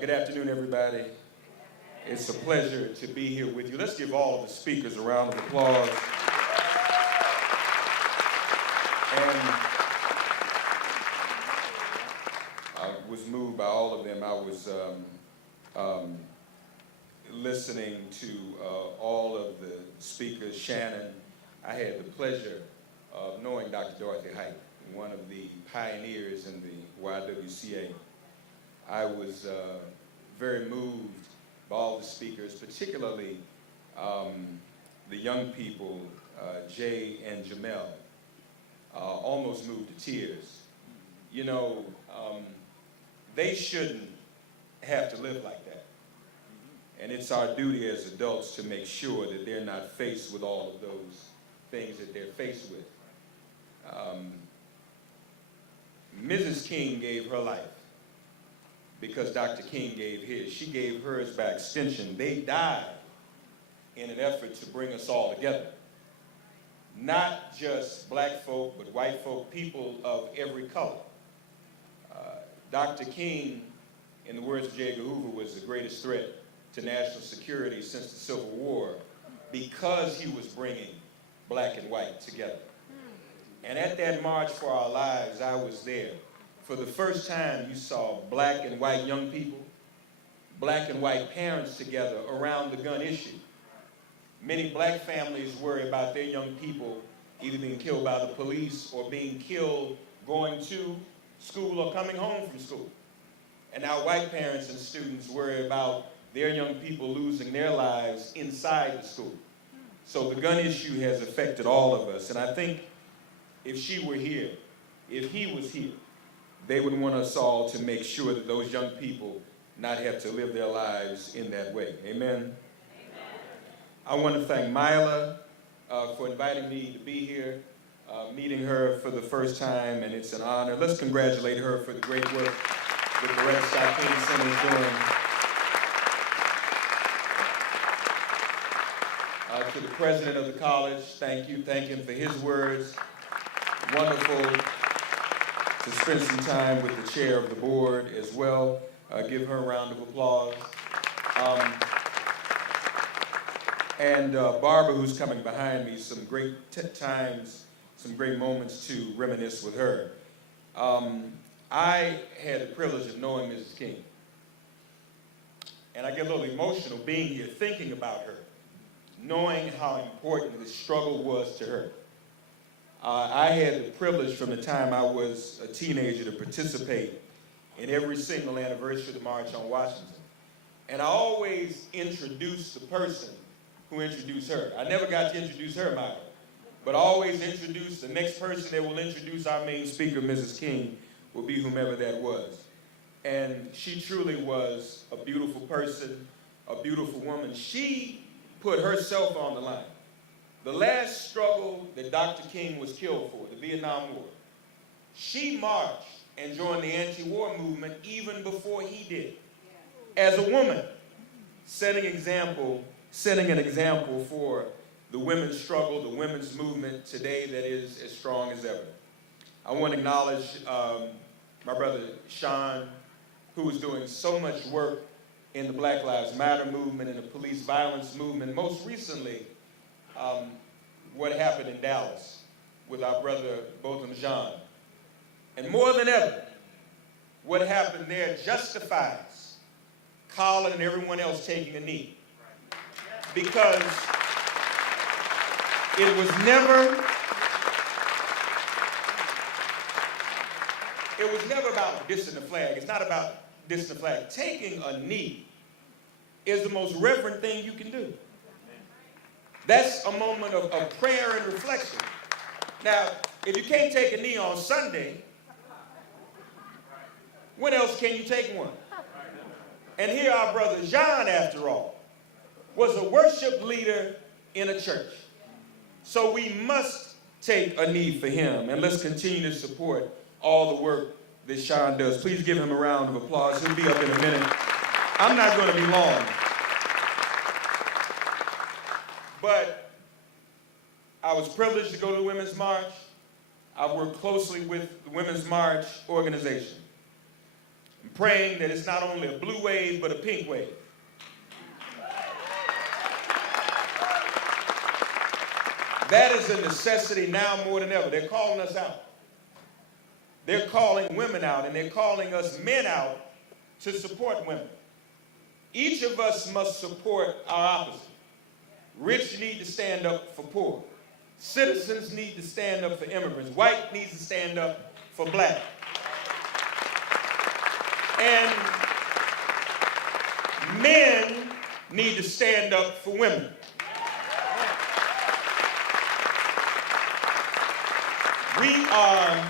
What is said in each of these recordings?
Good afternoon, everybody. It's a pleasure to be here with you. Let's give all of the speakers a round of applause. And I was moved by all of them. I was listening to all of the speakers. Shannon, I had the pleasure of knowing Dr. Dorothy Height, one of the pioneers in the YWCA. I was very moved by all the speakers, particularly the young people, Jay and Jamel, almost moved to tears. You know, they shouldn't have to live like that. And it's our duty as adults to make sure that they're not faced with all of those things that they're faced with. Mrs. King gave her life because Dr. King gave his. She gave hers by extension. They died in an effort to bring us all together. Not just black folk, but white folk, people of every color. Dr. King, in the words of J. Edgar Hoover, was the greatest threat to national security since the Civil War because he was bringing black and white together. And at that March for Our Lives, I was there. For the first time, you saw black and white young people, black and white parents together around the gun issue. Many black families worry about their young people either being killed by the police or being killed going to school or coming home from school. And now white parents and students worry about their young people losing their lives inside the school. So the gun issue has affected all of us. And I think if she were here, if he was here, they would want us all to make sure that those young people not have to live their lives in that way. Amen? Amen. I want to thank Myla for inviting me to be here, meeting her for the first time, and it's an honor. Let's congratulate her for the great work that Coretta Center is doing. To the president of the college, thank you. Thank him for his words. Wonderful to spend some time with the chair of the board as well. Give her a round of applause. And Barbara, who's coming behind me, some great times, some great moments to reminisce with her. I had the privilege of knowing Mrs. King. And I get a little emotional being here, thinking about her, knowing how important the struggle was to her. I had the privilege from the time I was a teenager to participate in every single anniversary of the March on Washington. And I always introduced the person who introduced her. I never got to introduce her, Myra, but I always introduced the next person that will introduce our main speaker, Mrs. King, will be whomever that was. And she truly was a beautiful person, a beautiful woman. She put herself on the line. The last struggle that Dr. King was killed for, the Vietnam War, she marched and joined the anti-war movement even before he did. As a woman, setting an example for the women's struggle, the women's movement today that is as strong as ever. I want to acknowledge my brother Sean, who is doing so much work in the Black Lives Matter movement and the police violence movement. Most recently, what happened in Dallas with our brother Botham Jean. And more than ever, what happened there justifies Colin and everyone else taking a knee. Because it was never about dissing the flag. It's not about dissing the flag. Taking a knee is the most reverent thing you can do. That's a moment of prayer and reflection. Now, if you can't take a knee on Sunday, when else can you take one? And here our brother John, after all, was a worship leader in a church. So we must take a knee for him, and let's continue to support all the work that Sean does. Please give him a round of applause. He'll be up in a minute. I'm not going to be long. But I was privileged to go to the Women's March. I worked closely with the Women's March organization. I'm praying that it's not only a blue wave, but a pink wave. That is a necessity now more than ever. They're calling us out. They're calling women out, and they're calling us men out to support women. Each of us must support our opposite. Rich need to stand up for poor. Citizens need to stand up for immigrants. White needs to stand up for black. And men need to stand up for women. We are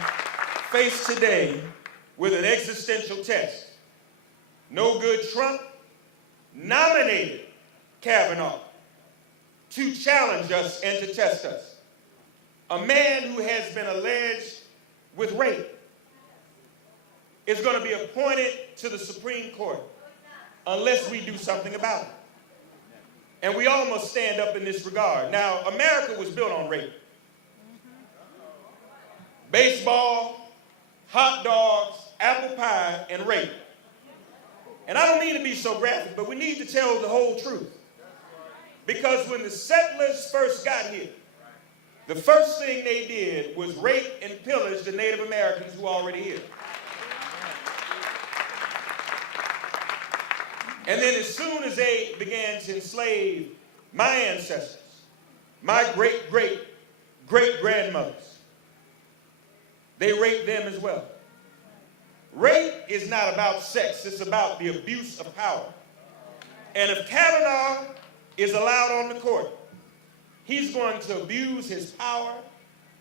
faced today with an existential test. No good Trump nominated Kavanaugh to challenge us and to test us. A man who has been alleged with rape is going to be appointed to the Supreme Court unless we do something about it. And we all must stand up in this regard. Now, America was built on rape. Baseball, hot dogs, apple pie, and rape. And I don't mean to be so graphic, but we need to tell the whole truth. Because when the settlers first got here, the first thing they did was rape and pillage the Native Americans who were already here. And then as soon as they began to enslave my ancestors, my great-great-great-grandmothers, they raped them as well. Rape is not about sex, it's about the abuse of power. And if Kavanaugh is allowed on the court, he's going to abuse his power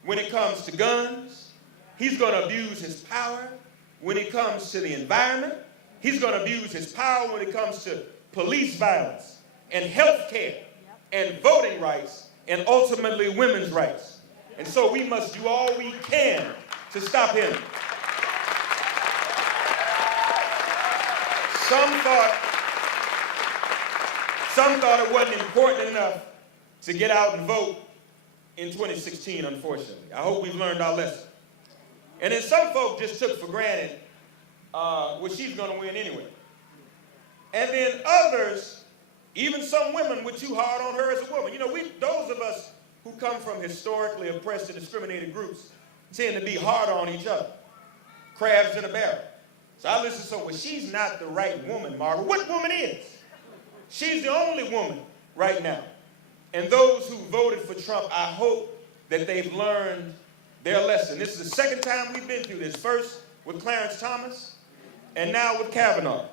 when it comes to guns. He's going to abuse his power when it comes to the environment. He's going to abuse his power when it comes to police violence and health care and voting rights and ultimately women's rights. And so we must do all we can to stop him. Some thought it wasn't important enough to get out and vote in 2016, unfortunately. I hope we've learned our lesson. And then some folk just took for granted, well, she's going to win anyway. And then others, even some women, were too hard on her as a woman. You know, those of us who come from historically oppressed and discriminated groups tend to be harder on each other. Crabs in a barrel. So I listen to someone, well, she's not the right woman, Margaret. What woman is? She's the only woman right now. And those who voted for Trump, I hope that they've learned their lesson. This is the second time we've been through this. First with Clarence Thomas, and now with Kavanaugh.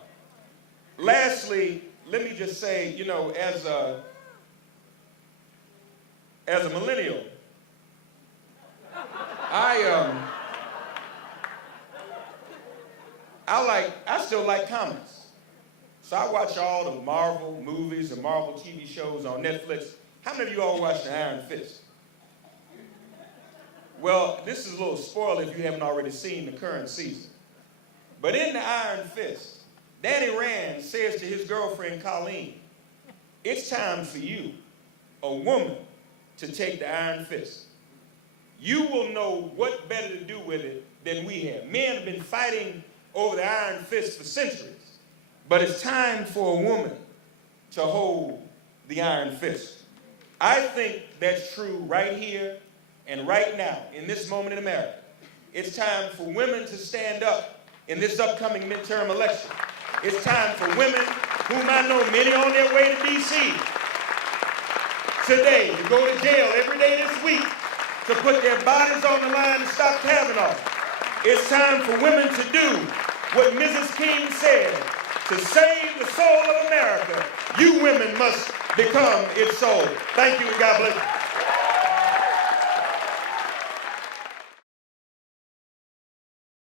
Lastly, let me just say, you know, as a millennial, I still like comics. So I watch all the Marvel movies and Marvel TV shows on Netflix. How many of you all watch The Iron Fist? Well, this is a little spoiler if you haven't already seen the current season. But in The Iron Fist, Danny Rand says to his girlfriend Colleen, it's time for you, a woman, to take the Iron Fist. You will know what better to do with it than we have. Men have been fighting over the Iron Fist for centuries. But it's time for a woman to hold the Iron Fist. I think that's true right here and right now, in this moment in America. It's time for women to stand up in this upcoming midterm election. It's time for women, whom I know many on their way to D.C. today, to go to jail every day this week, to put their bodies on the line to stop Kavanaugh. It's time for women to do what Mrs. King said, to save the soul of America. You women must become its soul. Thank you and God bless you.